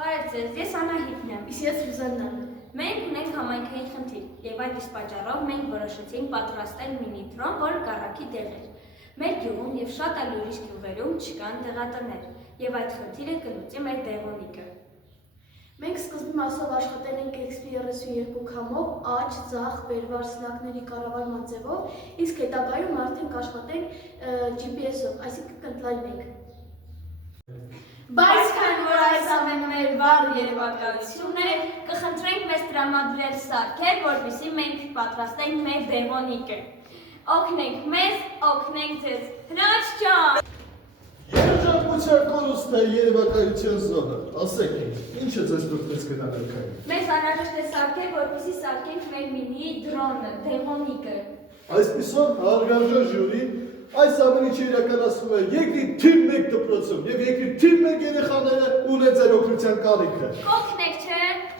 Բարև ձեզ, ես Անահիտն եմ։ Իսկ ես Սուզաննան։ Մենք ունենք համայնքային խնդիր, եւ այդ իսկ պատճառով մենք որոշեցինք պատրաստել մինի դրոն, որը կառքի տեղ էր։ Մեր գյուղում եւ շատ այլ ուրիշ գյուղերում չկան դեղատներ, եւ այդ խնդիրը կլուծի մեր դեղոնիկը։ Մենք սկզբում ասով աշխատել ենք XP32 քամով, աջ, ձախ, բերվար սլակների կառավարման ձևով, իսկ հետագայում արդեն կաշխատենք GPS-ով, այսինքն կընդլայնենք։ Բայց քանի որ այս ամենը մեր վառ երևակայությունն է, կխնդրենք մեզ տրամադրել սարքեր, որպեսզի մենք պատրաստենք մեր դեղոնիկը։ Օգնենք մեզ, օգնենք ձեզ։ Հրաչ ջան։ Երջանկության կորուստն է երևակայության զոհը, ասեք ինձ, ինչ է ձեզ դուքնես գնալերքային։ Մեզ անհրաժեշտ է սարքեր, որպեսզի սարքենք մեր մինի դրոնը, դեղոնիկը։ Այսպիսով հարգարժան ժյուրին այս ամեն ինչը իրականացվում է երկրի թիվ 1 դպրոցում եւ երկրի թիվ 1 երեխաները ունեն ձեր օգնության կարիքը։ Կօգնեք, չէ՞։